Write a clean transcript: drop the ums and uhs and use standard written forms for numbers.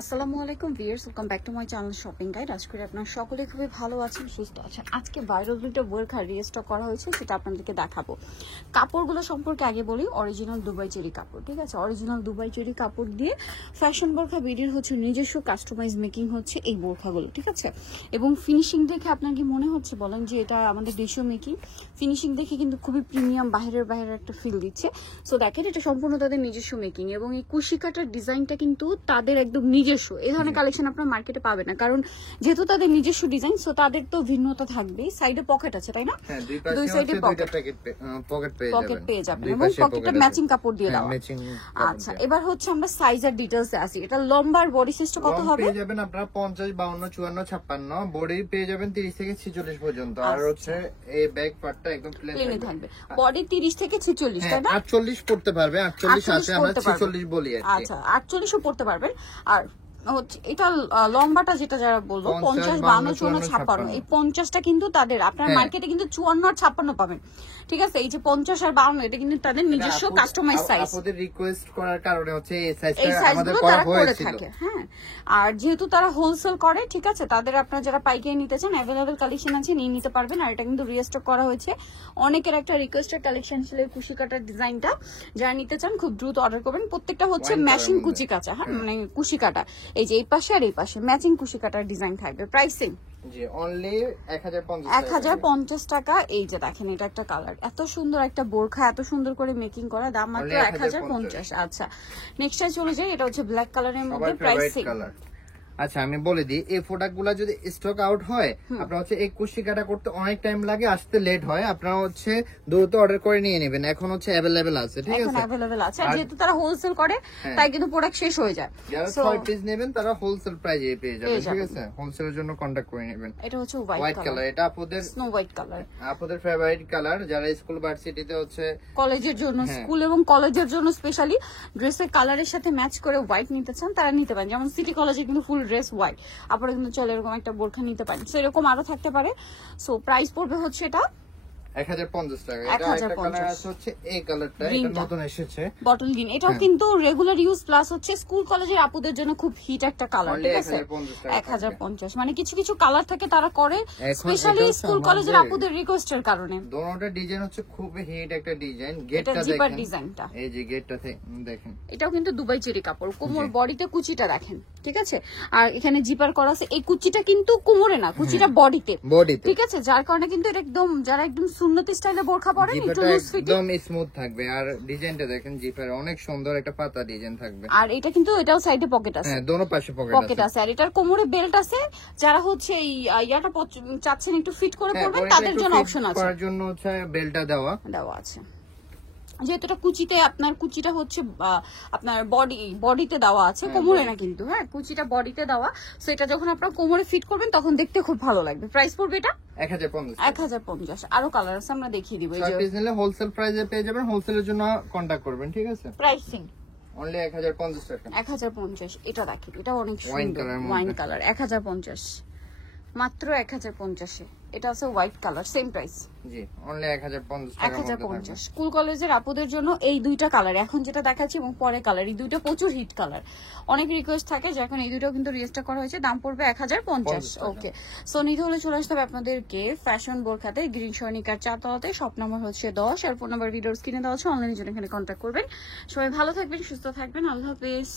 আসসালামু আলাইকুম viewers, welcome back to my channel shopping guide. আজ করে আপনারা সকলে খুবই ভালো আছেন, সুস্থ আছেন। আজকে ভাইরাল দুটো বোরখা রিস্টক করা হয়েছে, যেটা আপনাদেরকে দেখাবো। কাপড়গুলো সম্পর্কে আগে বলি, অরিজিনাল দুবাই চেরি কাপড়, ঠিক আছে? অরিজিনাল দুবাই চেরি কাপড় দিয়ে ফ্যাশন বোরখা বিডির হচ্ছে নিজস্ব কাস্টমাইজ মেকিং হচ্ছে এই বোরখাগুলো, ঠিক আছে? এবং ফিনিশিং দেখে আপনার কি মনে হচ্ছে বলেন যে এটা আমাদের দেশীয় মেকিং? ফিনিশিং দেখে কিন্তু খুবই প্রিমিয়াম, বাইরের একটা ফিল দিচ্ছে। সো দেখেন, এটা সম্পূর্ণ তাদের নিজস্ব মেকিং এবং এই কুশি কাটার ডিজাইনটা কিন্তু তাদের একদম নিজস্ব। এই ধরনের কালেকশন আপনার মার্কেটে পাবেন না, কারণ যেহেতু তাদের নিজস্ব ডিজাইন, সো তাদের তো ভিন্নতা থাকবে। সাইডে পকেট আছে, তাই না? দুই সাইডে পকেট পেয়ে যাবেন এবং পকেটে ম্যাচিং কাপড় দিয়ে দেওয়া। আচ্ছা, এবার হচ্ছে আমরা সাইজ আর ডিটেইলসে আসি। এটা লম্বার বডি সাইজটা কত হবে? পেয়ে যাবেন আপনারা 50, 52, 54, 56। বডি পেয়ে যাবেন 30 থেকে 46 পর্যন্ত। আর হচ্ছে এই ব্যাক পার্টটা একদম প্লেন থাকবে। বডি 30 থেকে 46, তাই না? 48 পড়তে পারবে, 48 আছে, আমরা 46 বলি আর কি। আচ্ছা, 48ও পড়তে পারবেন। আর হচ্ছে এটা লম্বাটা যেটা যারা বলবো 50, 52, 54, 56, এই 50টা কিন্তু তাদের আপনার মার্কেটে কিন্তু 54 আর 56 পাবেন, ঠিক আছে? এই যে 50 আর 52 এটা কিন্তু তাদের নিজস্ব কাস্টমাইজ সাইজ। আপনাদের রিকোয়েস্ট করার কারণে হচ্ছে এই সাইজটা আমাদের করা হয়েছিল। হ্যাঁ, আর যেহেতু তারা হোলসেল করে, ঠিক আছে, তাদের আপনারা যারা পাইকারি নিতে চান अवेलेबल কালেকশন আছে, নিয়ে নিতে পারবেন। আর এটা কিন্তু রিস্টক করা হয়েছে, অনেকের একটা রিকোয়েস্টেড কালেকশন ছিল এই কুশি কাটার ডিজাইনটা। যারা নিতে চান খুব দ্রুত অর্ডার করবেন। প্রত্যেকটা হচ্ছে ম্যাচিং কুচি কাটা, হ্যাঁ, মানে কুশি কাটা। এই যে এই পাশে আর এই পাশে ম্যাচিং কুশি কাটার ডিজাইন থাকবে। প্রাইসিং জি অনলি 1050 টাকা। এই যে দেখেন, এটা একটা কালার, এত সুন্দর একটা বোরখা, এত সুন্দর করে মেকিং করা, দাম মাত্র 1050। আচ্ছা, নেক্সটে চলে যাই। এটা হচ্ছে ব্ল্যাক কালারের মধ্যে। প্রাইসিং আচ্ছা আমি বলে দিই, এই প্রোডাক্টগুলো যদি স্টক আউট হয়, আপনারা হচ্ছে এই কুশি কাটা করতে অনেক টাইম লাগে, আসতে লেট হয়, আপনারা হচ্ছে দ্রুত অর্ডার করে নিয়ে নেবেন। এখন হচ্ছে अवेलेबल আছে, ঠিক আছে? এখন अवेलेबल আছে। আর যেহেতু তারা হোলসেল করে, তাই কিন্তু প্রোডাক্ট শেষ হয়ে যায়। যারা 6 পিস নেবেন তারা হোলসেল প্রাইসে পেয়ে যাবেন, ঠিক আছে? হোলসেলের জন্য কন্টাক্ট করে নেবেন। এটা হচ্ছে হোয়াইট কালার, এটা আপনাদের স্নো হোয়াইট কালার, আপনাদের ফেভারিট কালার। যারা স্কুল ভার্সিটিতে হচ্ছে কলেজের জন্য, স্কুল এবং কলেজের জন্য স্পেশালি ড্রেসের কালারের সাথে ম্যাচ করে হোয়াইট নিতে চান, তারা নিতে পারেন। যেমন সিটি কলেজে কিন্তু ফুল ড্রেস হোয়াইট, আপনারা কিন্তু চলে এরকম একটা বোরখা নিতে পারেন। সেরকম আরো থাকতে পারে। সো প্রাইস পড়বে হচ্ছে এটা 1050 টাকা। এটা একটা কালার আছে, হচ্ছে এই কালারটা, এটা নতুন এসেছে, বটল গ্রিন। এটাও কিন্তু রেগুলার ইউজ প্লাস হচ্ছে স্কুল কলেজের আপুদের জন্য খুব হিট একটা কালার, ঠিক আছে? 1050। মানে কিছু কিছু কালার থাকে তারা করে স্পেশালি স্কুল কলেজের আপুদের রিকোয়েস্টের কারণে। দোনোটা ডিজাইন হচ্ছে খুব হিট একটা ডিজাইন। গেটটা দেখেন, ডিজাইনটা এই যে গেটটা দেখেন, এটাও কিন্তু দুবাই চেরি কাপড়। কোমর বডিতে কুচিটা দেখেন, ঠিক আছে? আর এখানে জিপার করা আছে। এই কুচিটা কিন্তু কোমরে না, কুচিটা বডিতে, ঠিক আছে? যার কারণে কিন্তু এটা একদম, যারা একদম সুন্নতি স্টাইলে বোরখা পরেন, একটু লুজ ফিটিং, একদম স্মুথ থাকবে। আর ডিজাইনটা দেখেন, জিপার অনেক সুন্দর একটা পাতা ডিজাইন থাকবে। আর এটা কিন্তু এটাও সাইডে পকেট আছে, হ্যাঁ দোনো পাশে পকেট আছে। আর এটার কোমরে বেল্ট আছে। যারা হচ্ছে এই ইয়াটা চাচ্ছেন একটু ফিট করে পরবেন, তাদের জন্য অপশন আছে, করার জন্য হচ্ছে বেল্টটা দেওয়া আছে। যেহেতু এটা কুচিতে, আপনার কুচিটা হচ্ছে আপনার বডিতে দেওয়া আছে, কোমরে না কিন্তু, হ্যাঁ, কুচিটা বডিতে দেওয়া। সো এটা যখন আপনার কোমরে ফিট করবেন তখন দেখতে খুব ভালো লাগবে। প্রাইস পড়বে এটা 1050। আরো কালার আছে, আমরা দেখিয়ে দিব। এই যে নিলে হোলসেল প্রাইসে পেয়ে যাবেন, হোলসেলের জন্য কন্টাক্ট করবেন, ঠিক আছে? প্রাইসিং অনলি 1050 টাকা। 1050। এটা দেখেন, এটা অনেক সুন্দর ওয়াইন কালার। 1050, মাত্র 1050 এ। এটা আছে হোয়াইট কালার, সেম প্রাইস। জি অনলি 1050 টাকা। 1050 স্কুল কলেজের আপুদের জন্য এই দুইটা কালার, এখন যেটা দেখাচ্ছি এবং পরে কালার, এই দুইটা প্রচুর হিট কালার। অনেক রিকোয়েস্ট থাকে যে এখন এই দুইটাও কিন্তু রেজিস্টার করা হয়েছে। দাম পড়বে 1050। ওকে, সো নিতে হলে চলে আসতে হবে আপনাদেরকে ফ্যাশন বোরখাতে, গ্রিন সর্ণিকার 4 তলাতে। শপ নাম্বার হচ্ছে 10 আর ফোন নাম্বার ভিডিওর স্ক্রিনে দেওয়া আছে। অনলাইনে জন্য এখানে কন্ট্যাক্ট করবেন। সবাই ভালো থাকবেন, সুস্থ থাকবেন। আল্লাহ হাফেজ।